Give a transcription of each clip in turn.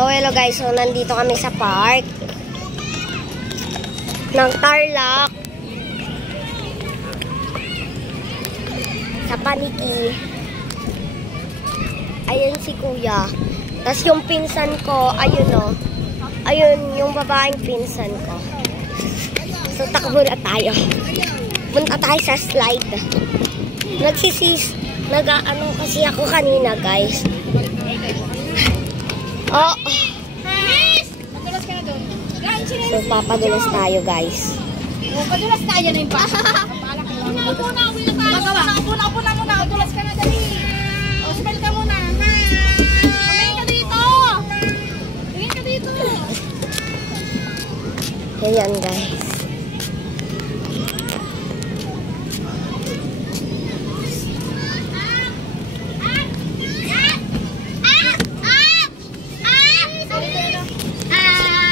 So, hello guys. So, nandito kami sa park ng Tarlac. Sa Paniki. Ayun si Kuya. Tapos yung pinsan ko, ayun o. Ayun, yung babaeng pinsan ko. So, takbo na tayo. Punta tayo sa slide. Nag-ano kasi ako kanina, guys. Oh. So, papadulas tayo, guys. Padulas tayo na yung pa. Muna. Dulas ka na, dali. O, smell ka muna. Tumingin ka dito. Tumingin ka dito. Ayan, guys.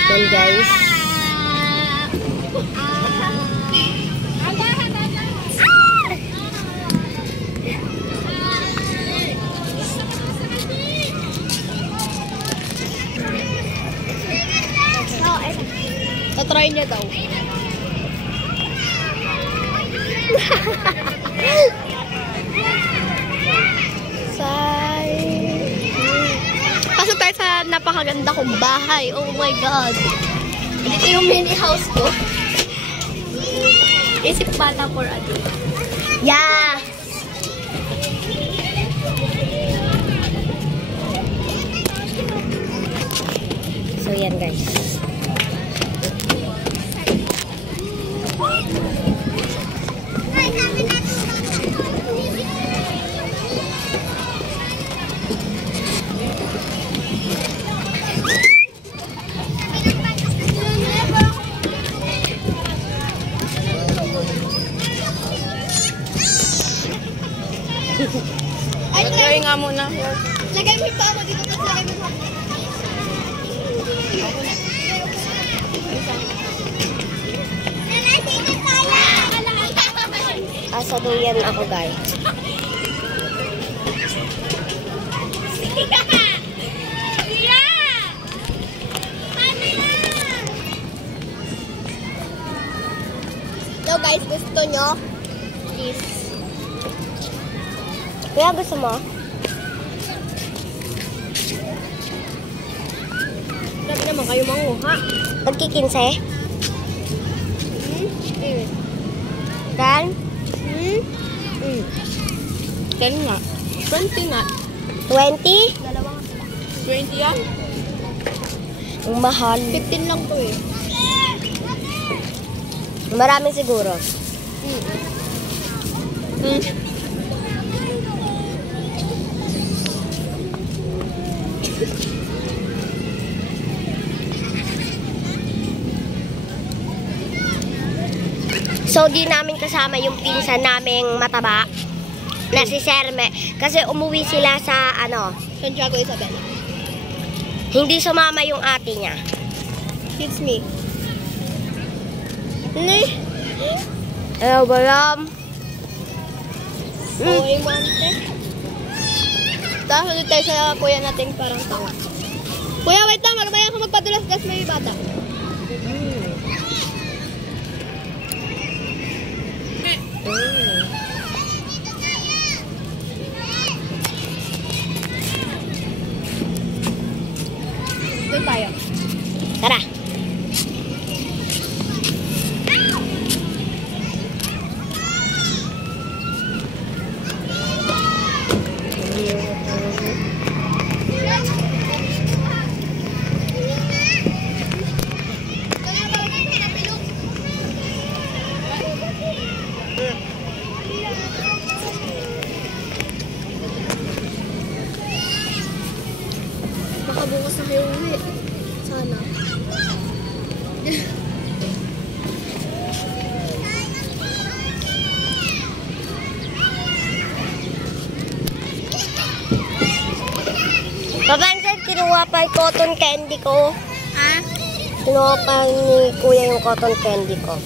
Ayan, guys. Tatry niya daw. Pasok tayo sa napakaganda kong bahay. Oh my God. Ito yung mini house ko. Isip bata for adult. Yeah. So yan, guys. Lagay nga muna. Lagay mo yung paa mo dito. Lagay mo yung paa mo. Asaluyan ako, guys. So guys, gusto nyo? Please. Kuya, gusto mo? Sabi naman kayo manguha. Nagkikinse? Dan? Ten nga. 20 nga. 20? 20 yan. Ang mahal. 15 lang to eh. Marami siguro. So, di namin kasama yung pinsan naming mataba na si Serme. Kasi umuwi sila sa, Santiago Isabel. hindi sumama yung ate niya. It's me. Ayaw ba lang? Oh, yung monte. Tapos ulit tayo sa kuya natin parang tanga. Kuya, wait lang. Magbayan ka magpadulas gas may bata. Doon tayo. Tara. Baka bukas na kayo uwi. Sana. Papansin, kinuha pa yung cotton candy ko. Ha? Kinuha pa ni Kuya yung cotton candy ko.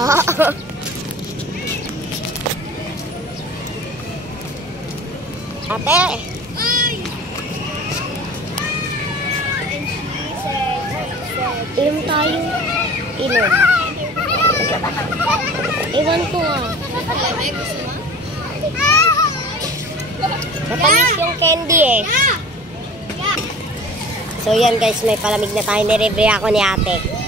Ah. Ate. Inom tayo. Inom. Ewan ko nga. Matamis yung candy eh. So yan guys, may palamig na tayo. Nirebre ako ni ate.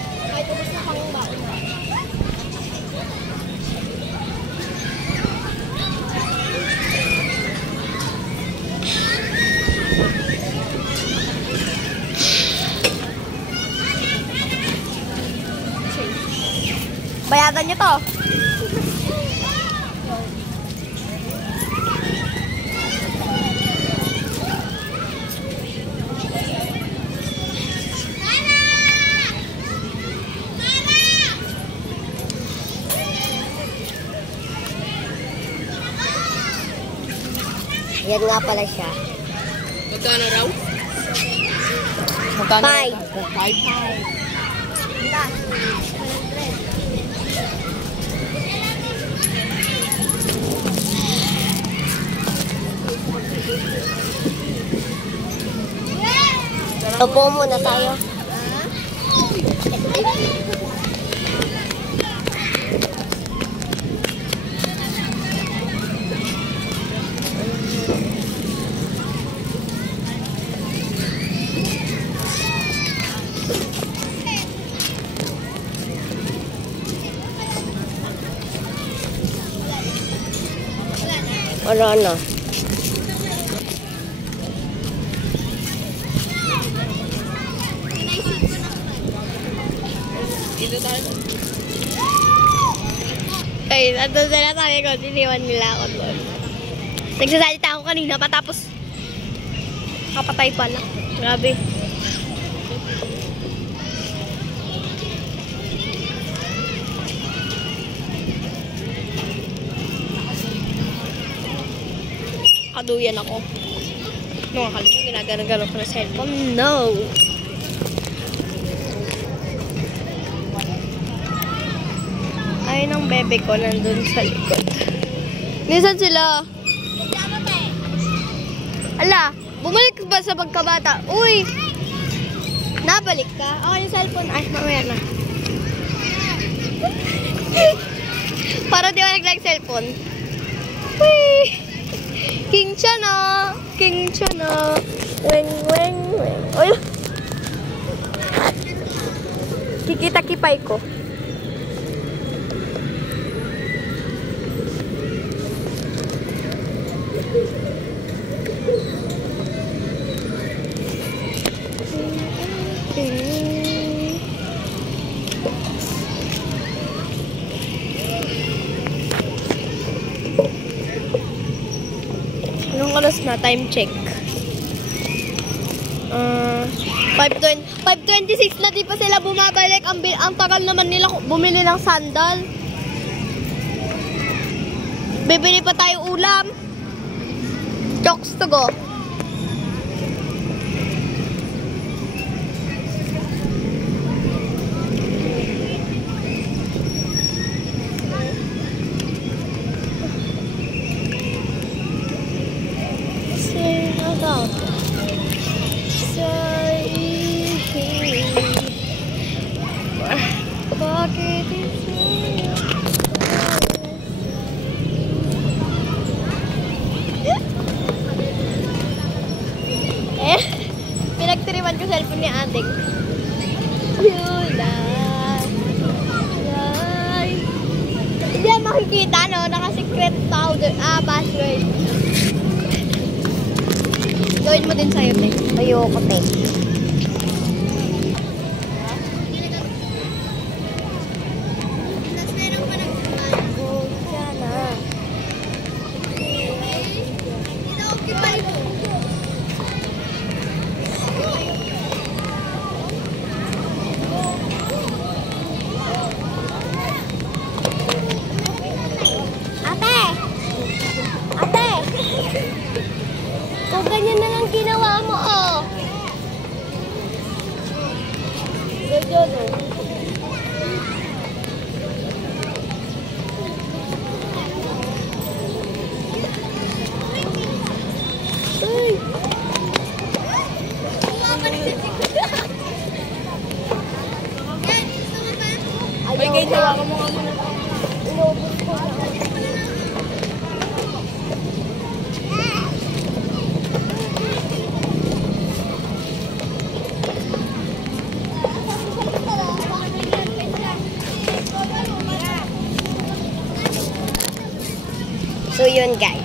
Bayadan nyo to. Yan nga pala siya. Magkano raw? 5. Upo muna tayo. Wala na. Ay, nandun sila sabi ko, siniwan nila ako doon. Nagsasalita ako kanina pa, tapos kapatay pala. Grabe. Kaduyan ako. Nung akala mo, ginagano-gano ko na cellphone. No! Ay, ng bebe ko nandun sa likod. Nisan sila? Ala, bumalik ba sa pagkabata? Uy! Nabalik ka? Ako yung cellphone. Ay, mamaya na. Para di ba nag-like cellphone? Uy! King siya na! King siya na! Weng, weng, weng. Uy! Kikita-kipay ko. Anong oras na? Time check. 5:26 na, di pa sila bumabalik. Ang tagal naman nila bumili ng sandal. Bibili pa tayo ulam. Chokes to go. Pinagtiriman ko cellphone ni ating. Hindi yan makikita, no? Naka-secret powder. Password. Gawin mo din sa'yo, te. Ayoko, te. Kung ganyan na lang ginawa mo, oh. May kayo tawa ka mo nga muna. Inubos ko lang. So yun guys.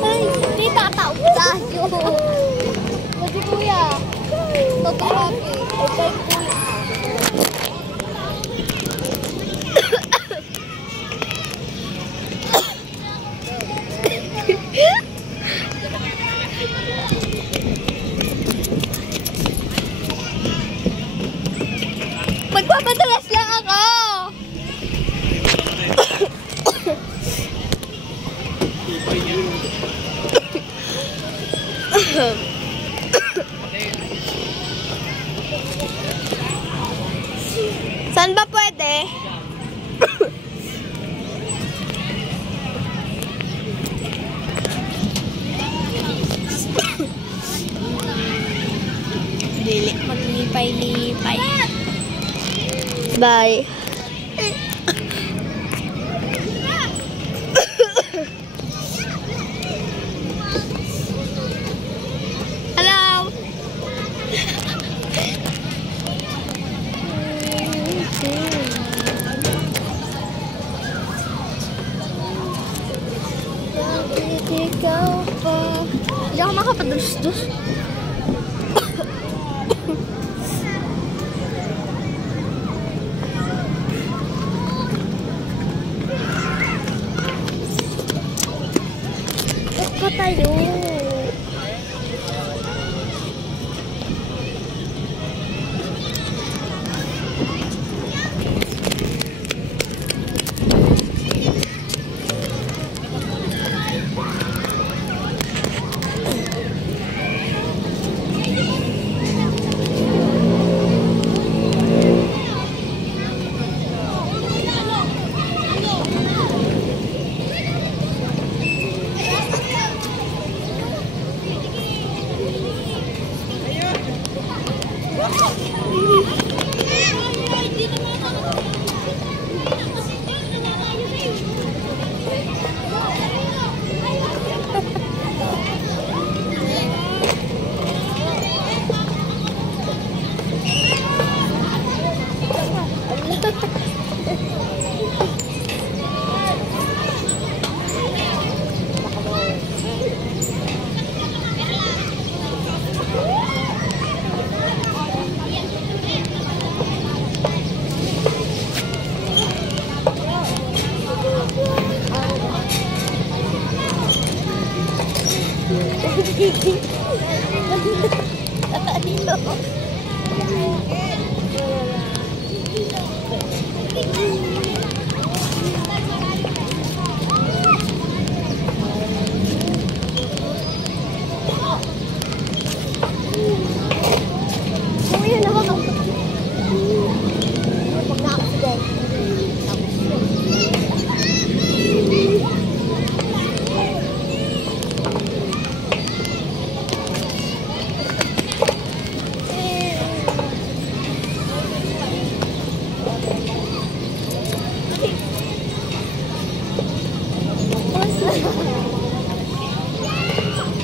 Ay, hindi tataw tayo. Kasi kuya, tatawapi. Ay, kay kuya. Magpapadalas lang ako. Saan ba pwede? Dili, maglipay-lipay. Bye. Hello. Hindi ako makapadus-dus. Tayo.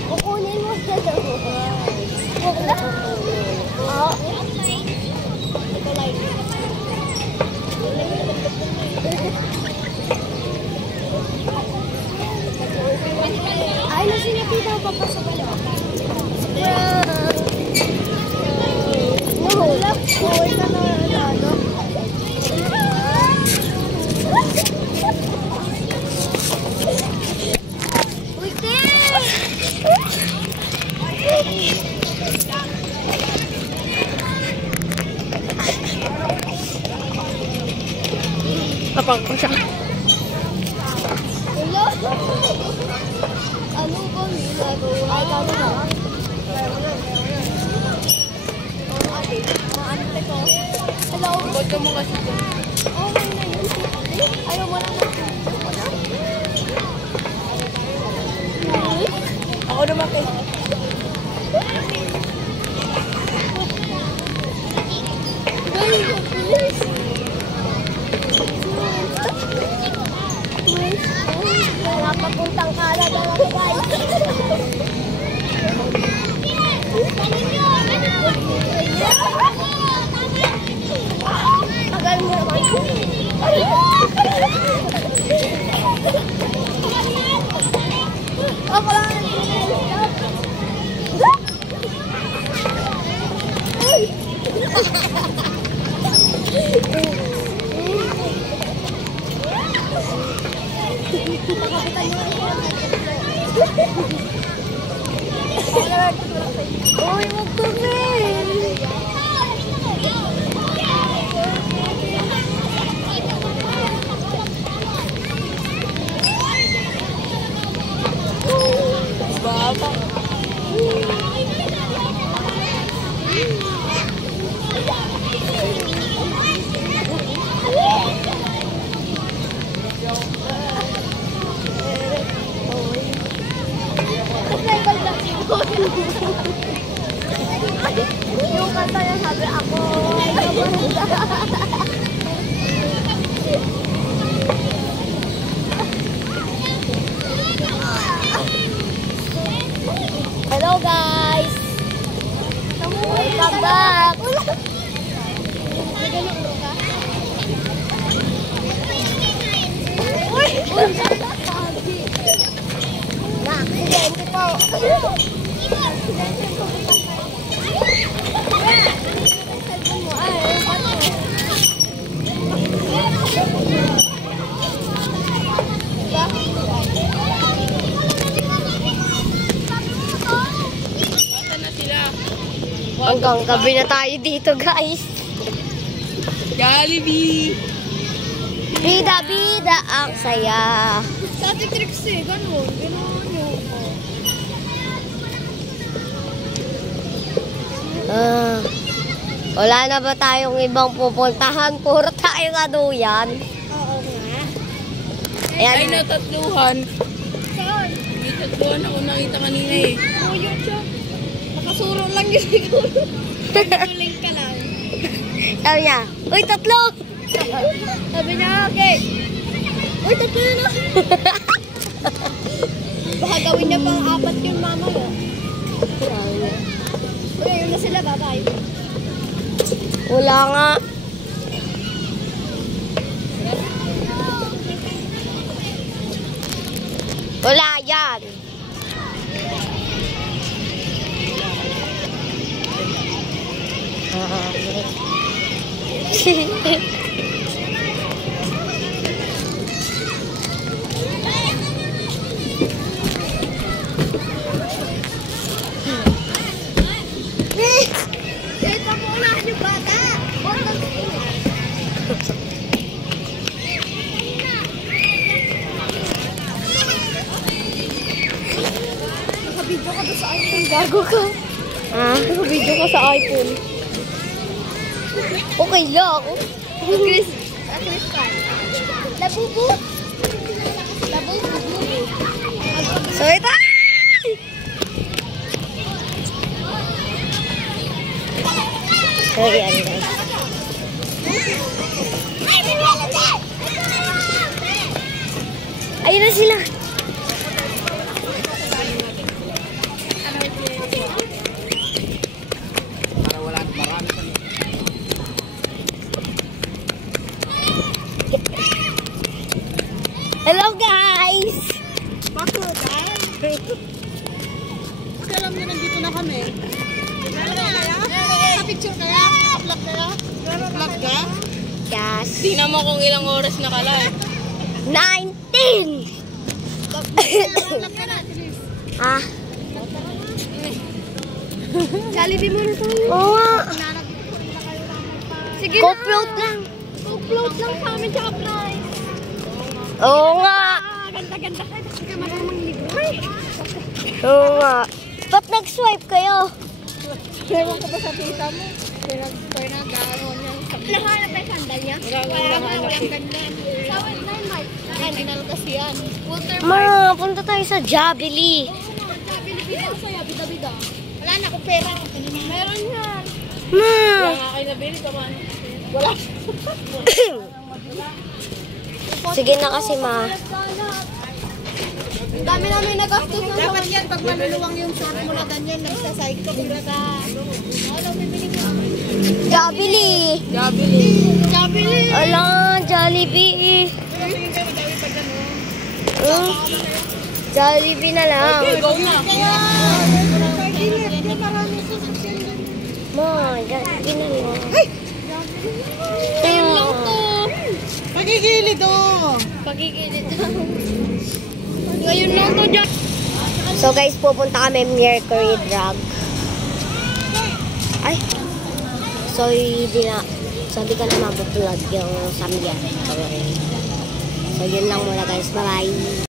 Kukunin mo siya sa ay, nasinapit ako papasok ka lang. Nahulap ko. Ito na ano. Kapag ko siya. Hello? Ano bang ginagawa? Ay, kami na. Hello? Huwag ka mo kasi dyan. Okay na yun. Ayaw mo lang natin. Ako naman kayo. papuntang Canada ako, guys. Tagal mo naman. Ako lang. Uy, wag kami. Baba. Yung kanta niya sabi ako. Hello guys. Welcome back. Na-aksidente po. Hanggang gabi na tayo dito, guys. Jollibee! Bida-bida ang saya. Sa Trix eh, ganun. Ganun yun. Wala na ba tayong ibang pupuntahan? Puro tayo kaduyan. Oo nga. Ayan. Ay, natatluhan. Saan? May tatluhan ako nakita kanina eh. Kuyo siya. Nakasuro lang yun siguro. Tuling ka lang. Sabi niya, uy, tatlo! Sabi niya, okay. Uy, tatlo na. Baka gawin niya pang 4 yung mama mo. Uy, yun na sila, bye-bye. Wala nga. Wala yan. Ito mo na yung bata. Nakabidyo ka ba sa iPhone? Gago ka. Ah, Nakabidyo ka sa iPhone. okay lang. Chris, Christian. Labubut. Labubut. So, ito! So, yan, guys. Ayun na sila. Hello, guys! Bakit ka? Alam niyo nandito na kami. Sa picture kaya? Vlog kaya? Vlog ka? Yes. Tingnan mo kung ilang oras nakala eh. 19! Ah, Jollibee muna tayo. oo nga. Sige Go-float lang. Go-float lang sa amin tsaka price. Oo nga. Ganda-ganda kayo. Kasi ka marunong libre. Oo nga. Ba't nag-swipe kayo? Ewan ko ba sa tita mo? Pinag-gano'n niya. Nahanap na yung sandal niya? Walang ganda. Sawit na yun, Mike. Ay, dinaltas yan. Walter Park. Ma, punta tayo sa Jollibee. Bida-bida sa'yo, bida-bida. Wala na akong pera. Meron yan. Ma. nga kayo nabili ka man. Wala. Sige na kasi, ma. Ang dami namin nagastos na. Dapat yan, pag maluluwang yung short mo na ganyan, nagsacycling ka. Ano, bibili ko? Jollibee. Jollibee. Ala, Jollibee. Jollibee na lang. Go na. Ma, Jollibee na lang. Ayun lang to. Pagigilid oh. Pagigilid. Ngayon lang to dyan. So guys, pupunta kami Mercury Drug. Ay. So, sabi ka na mabublog yung Samyang. So, yun lang muna guys. Bye-bye.